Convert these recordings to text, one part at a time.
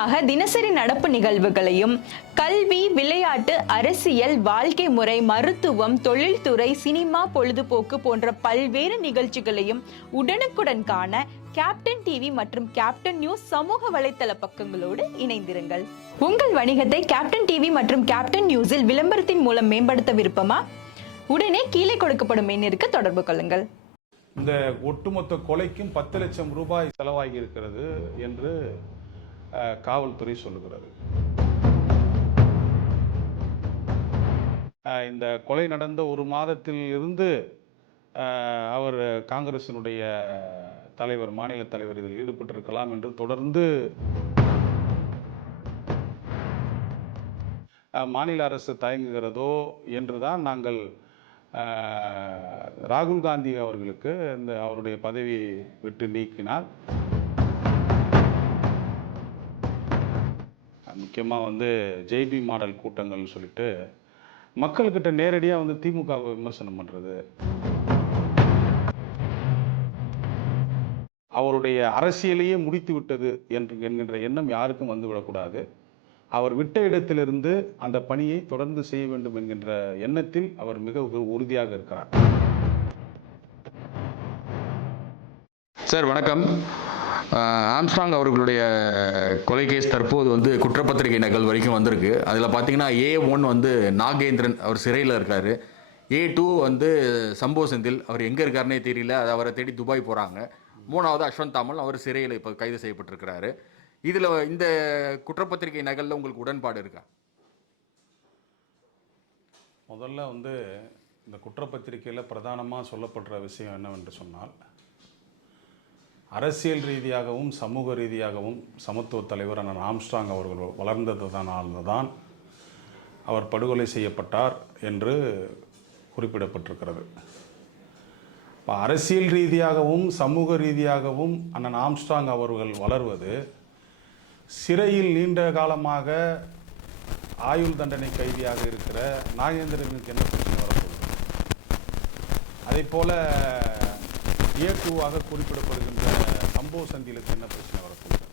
முக்கியமாக தினசரி நடப்பு நிகழ்வுகளையும் கல்வி, விளையாட்டு, அரசியல், வாழ்க்கை முறை, மருத்துவம், தொழில்துறை, சினிமா, பொழுதுபோக்கு போன்ற பல்வேறு நிகழ்ச்சிகளையும் உடனுக்குடன் காண கேப்டன் டிவி மற்றும் கேப்டன் நியூஸ் சமூக வலைத்தள பக்கங்களோடு இணைந்திருங்கள். உங்கள் வணிகத்தை கேப்டன் டிவி மற்றும் கேப்டன் நியூஸில் விளம்பரத்தின் மூலம் மேம்படுத்த விருப்பமா? உடனே கீழே கொடுக்கப்படும் எண்ணிற்கு தொடர்பு கொள்ளுங்கள். இந்த ஒட்டுமொத்த கொலைக்கும் 10 லட்சம் ரூபாய் செலவாகி இருக்கிறது என்று காவல்துறை சொல்லுகிறது. இந்த கொலை நடந்த ஒரு மாதத்தில் இருந்து அவர் காங்கிரசினுடைய தலைவர், மாநில தலைவர் இதில் ஈடுபட்டிருக்கலாம் என்று தொடர்ந்து மாநில அரசு தயங்குகிறதோ என்றுதான் நாங்கள் ராகுல் காந்தி அவர்களுக்கு அவருடைய பதவியை விட்டு நீக்கினால், முக்கியமாக ஜேபி மாடல் கூட்டங்கள் சொல்லிட்டு மக்கள்கிட்ட நேரடியாக திமுக விமர்சனம் பண்ணுறது, அவருடைய அரசியலையே முடித்து விட்டது என்கின்ற எண்ணம் யாருக்கும் வந்துவிடக்கூடாது. அவர் விட்ட இடத்திலிருந்து அந்த பணியை தொடர்ந்து செய்ய வேண்டும் என்கின்ற எண்ணத்தில் அவர் மிக உறுதியாக இருக்கிறார். சார் வணக்கம். ஆம்ஸ்ட்ராங் அவர்களுடைய கொலை கேஸ் தற்போது குற்றப்பத்திரிகை நகல் வரைக்கும் வந்திருக்கு. அதில் பார்த்தீங்கன்னா A1 நாகேந்திரன், அவர் சிறையில் இருக்கார். A2 சம்போ செந்தில், அவர் எங்கே இருக்காருன்னே தெரியல, அது அவரை தேடி துபாய் போகிறாங்க. 3வது அஸ்வந்த் தாமல், அவர் சிறையில் இப்போ கைது செய்யப்பட்டிருக்கிறாரு. இதில் இந்த குற்றப்பத்திரிகை நகலில் உங்களுக்கு உடன்பாடு இருக்கா? முதல்ல இந்த குற்றப்பத்திரிகையில் பிரதானமாக சொல்லப்படுற விஷயம் என்னவென்று சொன்னால், அரசியல் ரீதியாகவும் சமூக ரீதியாகவும் சமத்துவ தலைவர் அண்ணன் ஆம்ஸ்ட்ராங் அவர்கள் வளர்ந்ததனால்தான் அவர் படுகொலை செய்யப்பட்டார் என்று குறிப்பிடப்பட்டிருக்கிறது. இப்போ அரசியல் ரீதியாகவும் சமூக ரீதியாகவும் அண்ணன் ஆம்ஸ்ட்ராங் அவர்கள் வளர்வது, சிறையில் நீண்ட காலமாக ஆயுள் தண்டனை கைதியாக இருக்கிற நாகேந்திரனுக்கு என்ன பிரச்சனை வரப்போகுது? அதே போல A2 குறிப்பிடப்படுகின்ற சம்போ செந்திலுக்கு என்ன பிரச்சனை வரப்போகிறது?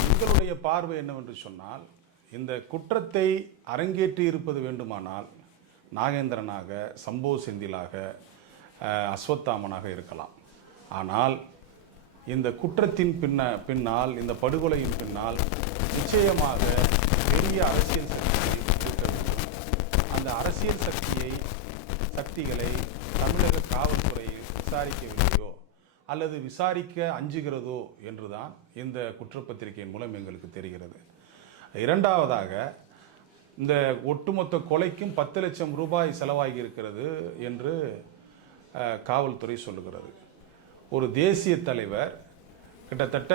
எங்களுடைய பார்வை என்னவென்று சொன்னால், இந்த குற்றத்தை அரங்கேற்றி இருப்பது வேண்டுமானால் நாகேந்திரனாக, சம்போ செந்திலாக, அஸ்வத்தாமனாக இருக்கலாம். ஆனால் இந்த குற்றத்தின் பின்னால், இந்த படுகொலையின் பின்னால் நிச்சயமாக பெரிய அரசியல் சக்திகள் இருக்க வேண்டும். அந்த அரசியல் சக்திகளை தமிழக காவல்துறை விசாரிக்கவில்லையோ அல்லது விசாரிக்க அஞ்சுகிறதோ என்றுதான் இந்த குற்றப்பத்திரிகையின் மூலம் எங்களுக்கு தெரிகிறது. இரண்டாவதாக, இந்த ஒட்டுமொத்த கொலைக்கும் 10 லட்சம் ரூபாய் செலவாகி இருக்கிறது என்று காவல்துறை சொல்லுகிறது. ஒரு தேசிய தலைவர், கிட்டத்தட்ட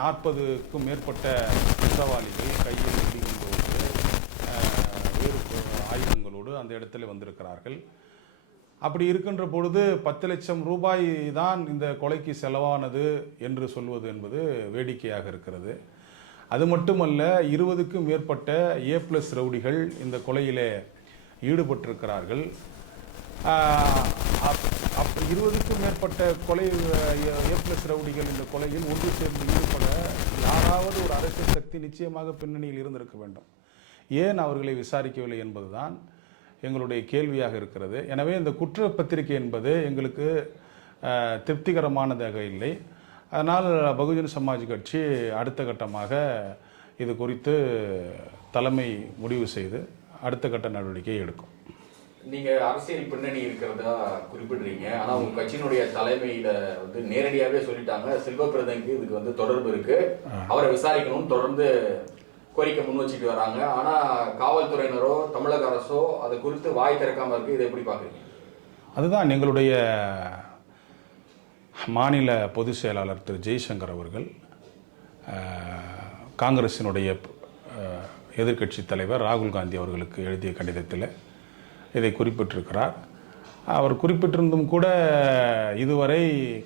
40க்கும் மேற்பட்ட குற்றவாளிகள் கையில் இடிகளோடு, வேறு ஆயுதங்களோடு அந்த இடத்துல வந்திருக்கிறார்கள். அப்படி இருக்கின்ற பொழுது 10 லட்சம் ரூபாய் தான் இந்த கொலைக்கு செலவானது என்று சொல்வது என்பது வேடிக்கையாக இருக்கிறது. அது மட்டுமல்ல, 20க்கும் மேற்பட்ட A+ ரவுடிகள் இந்த கொலையிலே ஈடுபட்டிருக்கிறார்கள். 20க்கும் மேற்பட்ட கொலை A+ ரவுடிகள் இந்த கொலையில் ஒன்று சேர்ந்து ஈடுபட யாராவது ஒரு அரசியல் சக்தி நிச்சயமாக பின்னணியில் இருந்திருக்க வேண்டும். ஏன் அவர்களை விசாரிக்கவில்லை என்பதுதான் எங்களுடைய கேள்வியாக இருக்கிறது. எனவே இந்த குற்றப்பத்திரிகை என்பது எங்களுக்கு திருப்திகரமானதாக இல்லை. அதனால் பகுஜன் சமாஜ் கட்சி அடுத்த கட்டமாக இது குறித்து தலைமை முடிவு செய்து அடுத்த கட்ட நடவடிக்கை எடுக்கும். நீங்க அரசியல் பின்னணி இருக்கிறதா குறிப்பிடுறீங்க. ஆனா உங்க கட்சியினுடைய தலைமையில நேரடியாவே சொல்லிட்டாங்க, செல்வ பிரதனுக்கு இதுக்கு தொடர்பு இருக்கு, அவரை விசாரிக்கணும்னு தொடர்ந்து கோரிக்கை முன் வச்சுட்டு வராங்க. ஆனா காவல்துறையினரோ தமிழக அரசோ அது குறித்து வாய் திறக்காம இருக்கு. இதை எப்படி பாக்குறீங்க? அதுதான் எங்களுடைய மாநில பொதுச் செயலாளர் திரு ஜெய்சங்கர் அவர்கள் காங்கிரசினுடைய எதிர்க்கட்சி தலைவர் ராகுல் காந்தி அவர்களுக்கு எழுதிய கடிதத்தில் இதை குறிப்பிட்டிருக்கிறார். அவர் குறிப்பிட்டிருந்தும் கூட இதுவரை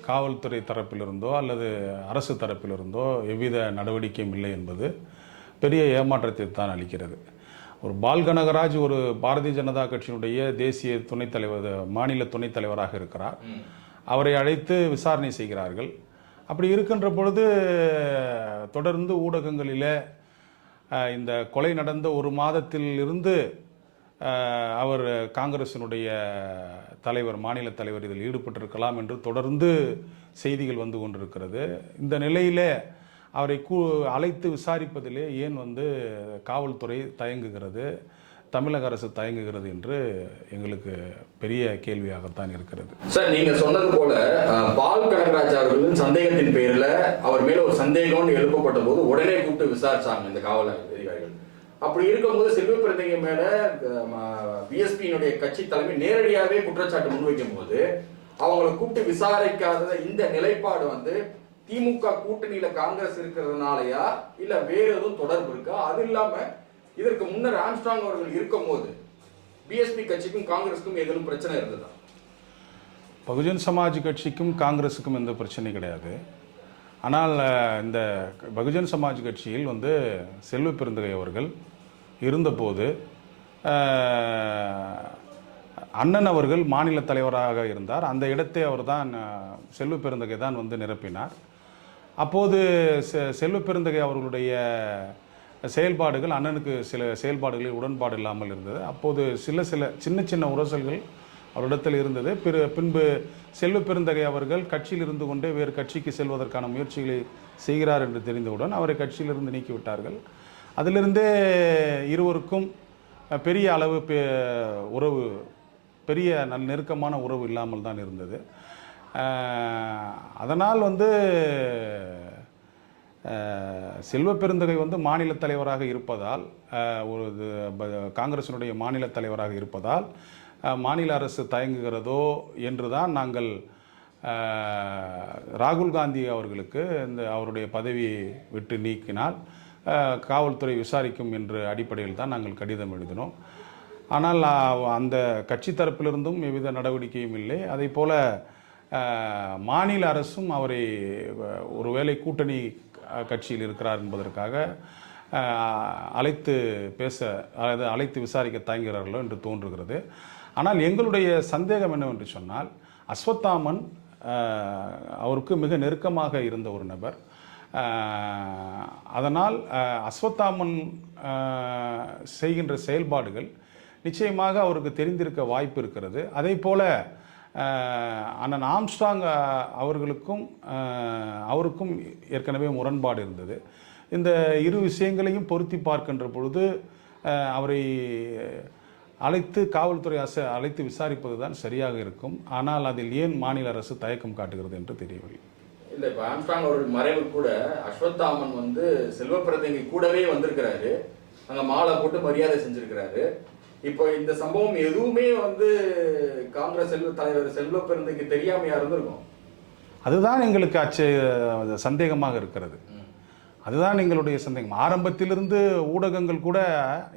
காவல்துறை தரப்பிலிருந்தோ அல்லது அரசு தரப்பிலிருந்தோ எவ்வித நடவடிக்கையும் இல்லை என்பது பெரிய ஏமாற்றத்தை தான் அளிக்கிறது. ஒரு பால் கனகராஜ் ஒரு பாரதிய ஜனதா கட்சியினுடைய தேசிய துணைத் தலைவர், மாநில துணைத் தலைவராக இருக்கிறார். அவரை அழைத்து விசாரணை செய்கிறார்கள். அப்படி இருக்கின்ற பொழுது தொடர்ந்து ஊடகங்களில் இந்த கொலை நடந்த ஒரு மாதத்தில் இருந்து அவர் காங்கிரசினுடைய தலைவர், மாநில தலைவர் இதில் ஈடுபட்டிருக்கலாம் என்று தொடர்ந்து செய்திகள் வந்து கொண்டிருக்கிறது. இந்த நிலையிலே அவரை அழைத்து விசாரிப்பதிலே ஏன் காவல்துறை தயங்குகிறது, தமிழக அரசு தயங்குகிறது என்று எங்களுக்கு பெரிய கேள்வியாகத்தான் இருக்கிறது. சார், நீங்க சொன்னது போல பால் கனகராஜ் அவர்களின் சந்தேகத்தின் பேரில் அவர் மேல ஒரு சந்தேகம்னு எழுப்பப்பட்ட போது உடனே கூப்பிட்டு விசாரிச்சாங்க இந்த காவல் அதிகாரிகள். அப்படி இருக்கும்போது செல்வப்பிரதிகை மேல பிஎஸ்பியினுடைய கட்சி தலைமை நேரடியாகவே குற்றச்சாட்டு முன்வைக்கும் போது அவங்களை கூப்பிட்டு விசாரிக்காத இந்த நிலைப்பாடு திமுக கூட்டணியில காங்கிரஸ் இருக்கிறதுனாலயா இல்ல வேற எதுவும் தொடர்பு இருக்கா? அது இல்லாம இதற்கு முன்னர் ஆம்ஸ்ட்ராங் அவர்கள் இருக்கும் போது பிஎஸ்பி கட்சிக்கும் காங்கிரஸுக்கும் ஏதேனும் பிரச்சனை இருந்ததா? பகுஜன் சமாஜ் கட்சிக்கும் காங்கிரஸுக்கும் எந்த பிரச்சனை கிடையாது. ஆனால் இந்த பகுஜன் சமாஜ் கட்சியில் செல்வ பெருந்தகை அவர்கள் இருந்தபோது அண்ணன் அவர்கள் மாநில தலைவராக இருந்தார். அந்த இடத்தை அவர்தான் செல்வ பெருந்தகை தான் நிரப்பினார். அப்போது செல்வ பெருந்தகை அவர்களுடைய செயல்பாடுகள் அண்ணனுக்கு சில செயல்பாடுகளில் உடன்பாடு இல்லாமல் இருந்தது. அப்போது சில சின்ன சின்ன உரசல்கள் அவரிடத்தில் இருந்தது. பின்பு செல்வ பெருந்தகை அவர்கள் கட்சியில் இருந்து கொண்டே வேறு கட்சிக்கு செல்வதற்கான முயற்சிகளை செய்கிறார் என்று தெரிந்தவுடன் அவரை கட்சியிலிருந்து நீக்கிவிட்டார்கள். அதிலிருந்தே இருவருக்கும் பெரிய அளவு உறவு, பெரிய நெருக்கமான உறவு இல்லாமல் தான் இருந்தது. அதனால் செல்வ பெருந்தகை மாநில தலைவராக இருப்பதால், ஒரு காங்கிரசினுடைய மாநில தலைவராக இருப்பதால் மாநில அரசு தயங்குகிறதோ என்றுதான் நாங்கள் ராகுல் காந்தி அவர்களுக்கு அவருடைய பதவியை விட்டு நீக்கினால் காவல்துறை விசாரிக்கும் என்ற அடிப்படையில் தான் நாங்கள் கடிதம் எழுதினோம். ஆனால் அந்த கட்சி தரப்பிலிருந்தும் எவ்வித நடவடிக்கையும் இல்லை. அதே போல மாநில அரசும் அவரை ஒருவேளை கூட்டணி கட்சியில் இருக்கிறார் என்பதற்காக அழைத்து விசாரிக்க தயங்குகிறார்களோ என்று தோன்றுகிறது. ஆனால் எங்களுடைய சந்தேகம் என்னவென்று சொன்னால், அஸ்வத்தாமன் அவருக்கு மிக நெருக்கமாக இருந்த ஒரு நபர். அதனால் அஸ்வத்தாமன் செய்கின்ற செயல்பாடுகள் நிச்சயமாக அவருக்கு தெரிந்திருக்க வாய்ப்பு இருக்கிறது. அதே போல அண்ணன் ஆம்ஸ்ட்ராங் அவருக்கும் ஏற்கனவே முரண்பாடு இருந்தது. இந்த இரு விஷயங்களையும் பொருத்தி பார்க்கின்ற பொழுது அவரை காவல்துறை அழைத்து விசாரிப்பது தான் சரியாக இருக்கும். ஆனால் அதில் ஏன் மாநில அரசு தயக்கம் காட்டுகிறது என்று தெரியவில்லை. இல்லை, இப்போ ஆம்ஸ்ட்ராங் அவர்கள் மறைவு கூட அஸ்வத்தாமன் செல்வ பெருந்தகை கூடவே வந்திருக்கிறாரு, அங்கே மாலை போட்டு மரியாதை செஞ்சிருக்கிறாரு. இப்போ இந்த சம்பவம் எதுவுமே காங்கிரஸ் தலைவர் செல்வ பெருந்தகைக்கு தெரியாமையா இருந்திருக்கும். அதுதான் எங்களுக்கு சந்தேகமாக இருக்கிறது. அதுதான் எங்களுடைய சந்தேகம். ஆரம்பத்திலிருந்து ஊடகங்கள் கூட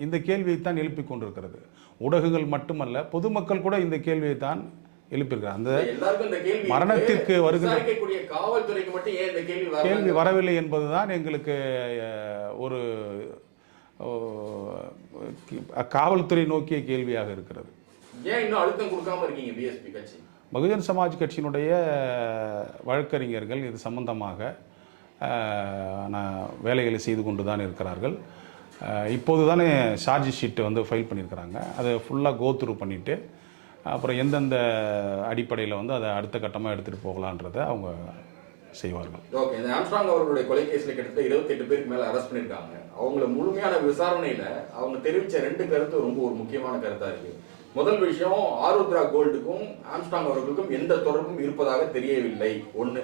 இந்த கேள்வியைத்தான் எழுப்பிக் கொண்டிருக்கிறது. ஊடகங்கள் மட்டுமல்ல, பொதுமக்கள் கூட இந்த கேள்வியை தான் எழுப்பியிருக்கிறார். அந்த மரணத்திற்கு வருகிற காவல்துறைக்கு மட்டும் ஏன் இந்த கேள்வி வரவில்லை என்பதுதான் எங்களுக்கு ஒரு காவல்துறை நோக்கிய கேள்வியாக இருக்கிறது. ஏன் இன்னும் அழுத்தம் கொடுக்காம இருக்கீங்க பிஎஸ்பி கட்சி? பகுஜன் சமாஜ் கட்சியினுடைய வழக்கறிஞர்கள் இது சம்பந்தமாக வேலைகளை செய்து கொண்டு தான் இருக்கிறார்கள். இப்போது தானே சார்ஜ் ஷீட்டு ஃபைல் பண்ணியிருக்கிறாங்க. அதை ஃபுல்லாக கோத்ரூ பண்ணிவிட்டு அப்புறம் எந்தெந்த அடிப்படையில் அதை அடுத்த கட்டமாக எடுத்துகிட்டு போகலான்றதை அவங்க செய்வார்கள். ஓகே, இந்த ஆம்ஸ்ட்ராங் அவர்களுடைய கொலை கேஸில் கிட்டத்தட்ட 28 பேருக்கு மேலே அரெஸ்ட் பண்ணியிருக்காங்க. அவங்கள முழுமையான விசாரணையில் அவங்க தெரிவித்த 2 கருத்து ரொம்ப ஒரு முக்கியமான கருத்தாக இருக்குது. முதல் விஷயம், ஆருத்ரா கோல்டுக்கும் ஆம்ஸ்ட்ராங் அவர்களுக்கும் எந்த தொடர்பும் இருப்பதாக தெரியவில்லை, ஒன்று.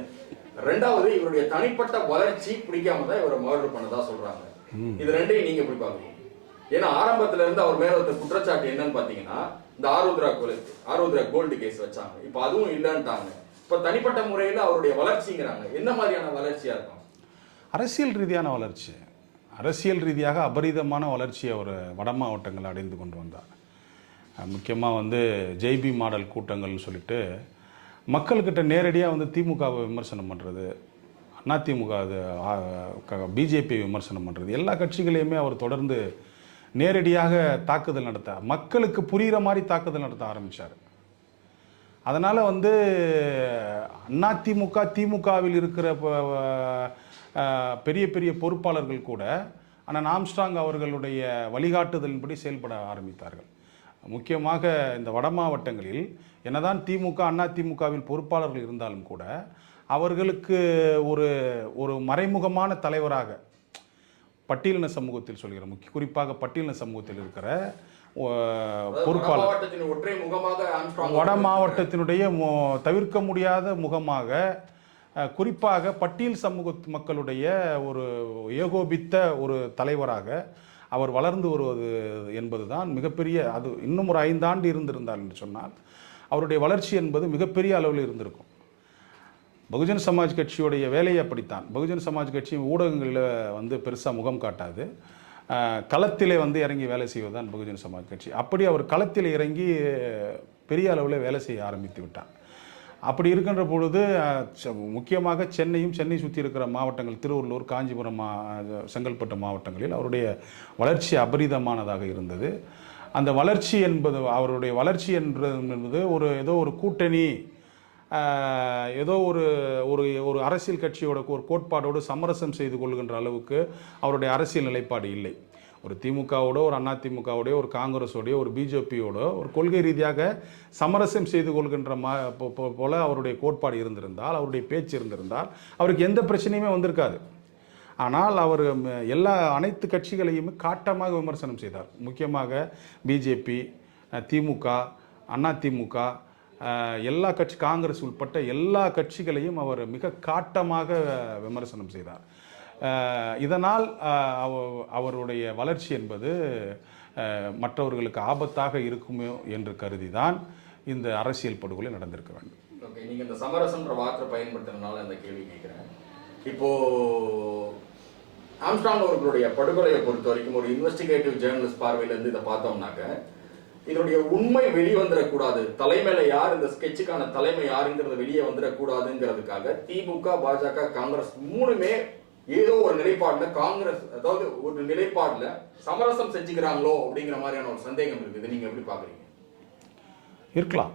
ரெண்டாவது, இவருடைய தனிப்பட்ட வளர்ச்சி பிடிக்காம தான் இவரை மர்டர் பண்ணதா சொல்றாங்க. இது ரெண்டையும் நீங்க எப்படி பாக்குறீங்க? ஏன்னா ஆரம்பத்துல இருந்து அவர் மேல குற்றச்சாட்டு என்னன்னு பாத்தீங்கன்னா, இந்த ஆருத்ரா கோல்டு கேஸ் வச்சாங்க. இப்ப அதுவும் இல்லன்ட்டாங்க. இப்ப தனிப்பட்ட முறையில் அவருடைய வளர்ச்சிங்கிறாங்க. என்ன மாதிரியான வளர்ச்சியா இருக்கும்? அரசியல் ரீதியான வளர்ச்சி. அரசியல் ரீதியாக அபரிதமான வளர்ச்சியை அவர் வட மாவட்டங்கள் அடைந்து கொண்டு வந்தார். முக்கியமாக ஜெய்பி மாடல் கூட்டங்கள்னு சொல்லிட்டு மக்கள்கிட்ட நேரடியாக திமுகவை விமர்சனம் பண்ணுறது, அதிமுக பிஜேபி விமர்சனம் பண்ணுறது, எல்லா கட்சிகளையுமே அவர் தொடர்ந்து நேரடியாக தாக்குதல் நடத்த, மக்களுக்கு புரிகிற மாதிரி தாக்குதல் நடத்த ஆரம்பித்தார். அதனால் வந்து அதிமுக திமுகவில் இருக்கிற பெரிய பெரிய பொறுப்பாளர்கள் கூட அண்ணன் ஆம்ஸ்ட்ராங் அவர்களுடைய வழிகாட்டுதலின்படி செயல்பட ஆரம்பித்தார்கள். முக்கியமாக இந்த வட மாவட்டங்களில் என்னதான் திமுக அதிமுகவில் பொறுப்பாளர்கள் இருந்தாலும் கூட அவர்களுக்கு ஒரு ஒரு மறைமுகமான தலைவராக பட்டியலின சமூகத்தில் சொல்கிறேன், குறிப்பாக பட்டியலின சமூகத்தில் இருக்கிற பொறுப்பாளர் வட மாவட்டத்தினுடைய தவிர்க்க முடியாத முகமாக, குறிப்பாக பட்டியல் சமூக மக்களுடைய ஒரு ஏகோபித்த ஒரு தலைவராக அவர் வளர்ந்து வருவது என்பதுதான் மிகப்பெரிய, அது இன்னும் ஒரு 5 ஆண்டு இருந்திருந்தால் என்று சொன்னால் அவருடைய வளர்ச்சி என்பது மிகப்பெரிய அளவில் இருந்திருக்கும். பகுஜன் சமாஜ் கட்சியுடைய வேலையை அப்படித்தான். பகுஜன் சமாஜ் கட்சி ஊடகங்களில் வந்து பெருசாக முகம் காட்டாது, களத்திலே வந்து இறங்கி வேலை செய்வதுதான் பகுஜன் சமாஜ் கட்சி. அப்படி அவர் களத்தில் இறங்கி பெரிய அளவில் வேலை செய்ய ஆரம்பித்து விட்டார். அப்படி இருக்கின்ற பொழுது முக்கியமாக சென்னை சுற்றி இருக்கிற மாவட்டங்கள், திருவள்ளூர், காஞ்சிபுரம், செங்கல்பட்டு மாவட்டங்களில் அவருடைய வளர்ச்சி அபரிதமானதாக இருந்தது. அந்த வளர்ச்சி என்பது, அவருடைய வளர்ச்சி என்பது ஏதோ ஒரு கூட்டணி, ஏதோ ஒரு அரசியல் கட்சியோட ஒரு கோட்பாடோடு சமரசம் செய்து கொள்கின்ற அளவுக்கு அவருடைய அரசியல் நிலைப்பாடு இல்லை. ஒரு திமுகவோட, ஒரு அதிமுகவோட, ஒரு காங்கிரஸோடைய, ஒரு பிஜேபியோட ஒரு கொள்கை ரீதியாக சமரசம் செய்து கொள்கின்ற போல அவருடைய கோட்பாடு இருந்திருந்தால், அவருடைய பேச்சு இருந்திருந்தால் அவருக்கு எந்த பிரச்சனையுமே வந்திருக்காது. ஆனால் அவர் அனைத்து கட்சிகளையுமே காட்டமாக விமர்சனம் செய்தார். முக்கியமாக பிஜேபி, திமுக, அதிமுக, எல்லா கட்சி, காங்கிரஸ் உட்பட்ட எல்லா கட்சிகளையும் அவர் மிக காட்டமாக விமர்சனம் செய்தார். இதனால் அவருடைய வளர்ச்சி என்பது மற்றவர்களுக்கு ஆபத்தாக இருக்குமோ என்று கருதிதான் இந்த அரசியல் படுகொலை நடந்திருக்க வேண்டும். ஓகே, நீங்கள் இந்த சமரசம்ன்ற வார்த்தை பயன்படுத்துறதுனால அந்த கேள்வி கேட்குறேன். இப்போ ஆம்ஸ்ட்ராங் அவர்களுடைய படுகொலையை பொறுத்த வரைக்கும் ஒரு இன்வெஸ்டிகேட்டிவ் ஜேர்னலிஸ்ட் பார்வையிலேருந்து இதை பார்த்தோம்னாக்க இதனுடைய உண்மை வெளிவந்துடக்கூடாது, தலைமையில யார், இந்த ஸ்கெட்சுக்கான தலைமை யாருங்கிறது வெளியே வந்துடக்கூடாதுங்கிறதுக்காக திமுக, பாஜக, காங்கிரஸ் மூணுமே ஏதோ ஒரு நிலைப்பாடுல, காங்கிரஸ் அதாவது ஒரு நிலைப்பாடுல சமரசம் செஞ்சுக்கிறாங்களோ அப்படிங்கிற மாதிரியான ஒரு சந்தேகம் இருக்குது. நீங்க எப்படி பாக்குறீங்க? இருக்கலாம்,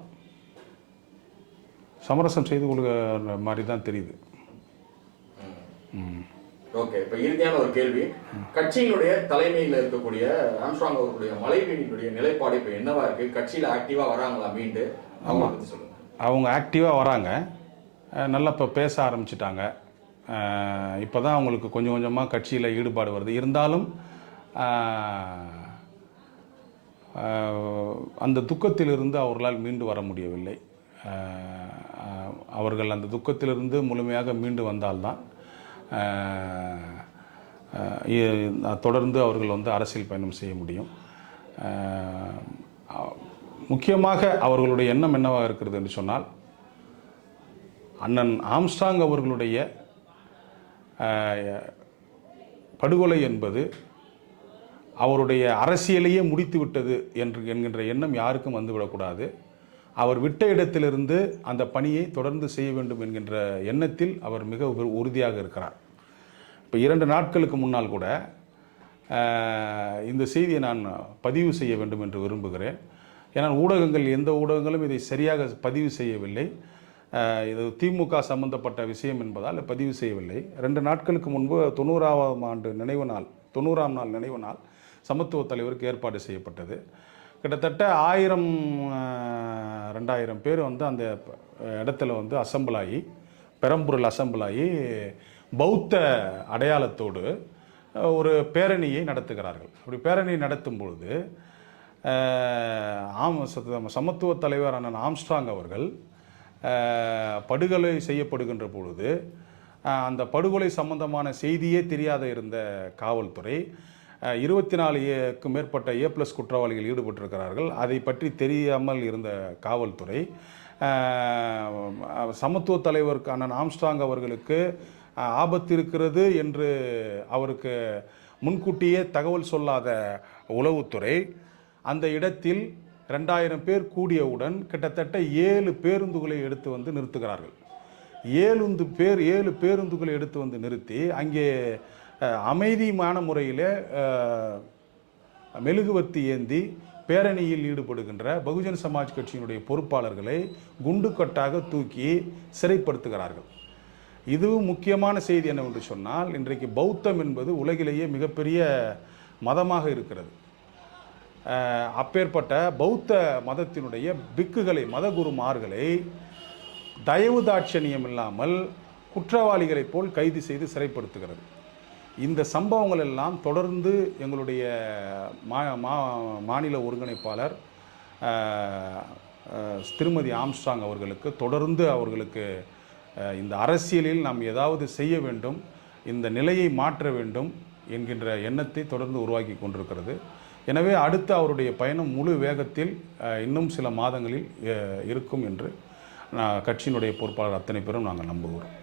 சமரசம் செய்து கொள்கிற மாதிரி தான் தெரியுது. ஓகே, இப்ப இறுதியான ஒரு கேள்வி, கட்சியினுடைய தலைமையில் இருக்கக்கூடிய ஆம்ஸ்ட்ராங் அவர்களுடைய மலைவீனினுடைய நிலைப்பாடு இப்ப என்னவா இருக்கு? கட்சியில ஆக்டிவா வராங்களா மீண்டு? அவங்க பத்தி சொல்லுங்க. அவங்க ஆக்டிவா வராங்க, நல்லா இப்போ பேச ஆரம்பிச்சிட்டாங்க. இப்போ தான் அவங்களுக்கு கொஞ்சம் கொஞ்சமாக கட்சியில் ஈடுபாடு வருது. இருந்தாலும் அந்த துக்கத்திலிருந்து அவர்களால் மீண்டு வர முடியவில்லை. அவர்கள் அந்த துக்கத்திலிருந்து முழுமையாக மீண்டு வந்தால்தான் தொடர்ந்து அவர்கள் வந்து அரசியல் பயணம் செய்ய முடியும். முக்கியமாக அவர்களுடைய எண்ணம் என்னவாக இருக்கிறது என்று சொன்னால், அண்ணன் ஆம்ஸ்ட்ராங் அவர்களுடைய படுகொலை என்பது அவருடைய அரசியலையே முடித்து விட்டது என்கின்ற எண்ணம் யாருக்கும் வந்துவிடக்கூடாது. அவர் விட்ட இடத்திலிருந்து அந்த பணியை தொடர்ந்து செய்ய வேண்டும் என்கின்ற எண்ணத்தில் அவர் மிக உறுதியாக இருக்கிறார். இப்போ 2 நாட்களுக்கு முன்னால் கூட இந்த செய்தியை நான் பதிவு செய்ய வேண்டும் என்று விரும்புகிறேன். ஏன்னா எந்த ஊடகங்களும் இதை சரியாக பதிவு செய்யவில்லை. இது திமுக சம்பந்தப்பட்ட விஷயம் என்பதால் பதிவு செய்யவில்லை. 2 நாட்களுக்கு முன்பு 90ஆம் நாள் நினைவு நாள் சமத்துவ தலைவருக்கு ஏற்பாடு செய்யப்பட்டது. கிட்டத்தட்ட 1000-2000 பேர் வந்து அந்த இடத்துல வந்து அசம்பிளாகி, பெரம்பூரில் அசம்பிளாகி பௌத்த அடையாளத்தோடு ஒரு பேரணியை நடத்துகிறார்கள். அப்படி பேரணி நடத்தும் பொழுது சமத்துவ தலைவர் அண்ணன் ஆம்ஸ்ட்ராங் அவர்கள் படுகொலை செய்யப்படுகின்ற பொழுது அந்த படுகொலை சம்பந்தமான செய்தியே தெரியாத இருந்த காவல்துறை 24க்கும் மேற்பட்ட A+ குற்றவாளிகள் ஈடுபட்டிருக்கிறார்கள். அதை பற்றி தெரியாமல் இருந்த காவல்துறை சமத்துவ தலைவர் அண்ணன் ஆம்ஸ்ட்ராங் அவர்களுக்கு ஆபத்து இருக்கிறது என்று அவருக்கு முன்கூட்டியே தகவல் சொல்லாத உளவுத்துறை அந்த இடத்தில் 2000 பேர் கூடியவுடன் கிட்டத்தட்ட 7 பேருந்துகளை எடுத்து வந்து நிறுத்துகிறார்கள். 7 பேருந்துகளை எடுத்து வந்து நிறுத்தி அங்கே அமைதியான முறையில் மெழுகுவர்த்தி ஏந்தி பேரணியில் ஈடுபடுகின்ற பகுஜன் சமாஜ் கட்சியினுடைய பொறுப்பாளர்களை குண்டுக்கட்டாக தூக்கி சிறைப்படுத்துகிறார்கள். இதுவும் முக்கியமான செய்தி என்னவென்று சொன்னால், இன்றைக்கு பௌத்தம் என்பது உலகிலேயே மிகப்பெரிய மதமாக இருக்கிறது. அப்பேற்பட்ட பௌத்த மதத்தினுடைய பிக்குகளை, மதகுருமார்களை தயவு தாட்சணியம் இல்லாமல் குற்றவாளிகளைப் போல் கைது செய்து சிறைப்படுத்துகிறது. இந்த சம்பவங்கள் எல்லாம் தொடர்ந்து எங்களுடைய மாநில ஒருங்கிணைப்பாளர் திருமதி ஆம்ஸ்ட்ராங் அவர்களுக்கு தொடர்ந்து அவர்களுக்கு இந்த அரசியலில் நாம் ஏதாவது செய்ய வேண்டும், இந்த நிலையை மாற்ற வேண்டும் என்கின்ற எண்ணத்தை தொடர்ந்து உருவாக்கி கொண்டிருக்கிறது. எனவே அடுத்து அவருடைய பயணம் முழு வேகத்தில் இன்னும் சில மாதங்களில் இருக்கும் என்று கட்சியினுடைய பொறுப்பாளர் அத்தனை பேரும் நாங்கள் நம்புகிறோம்.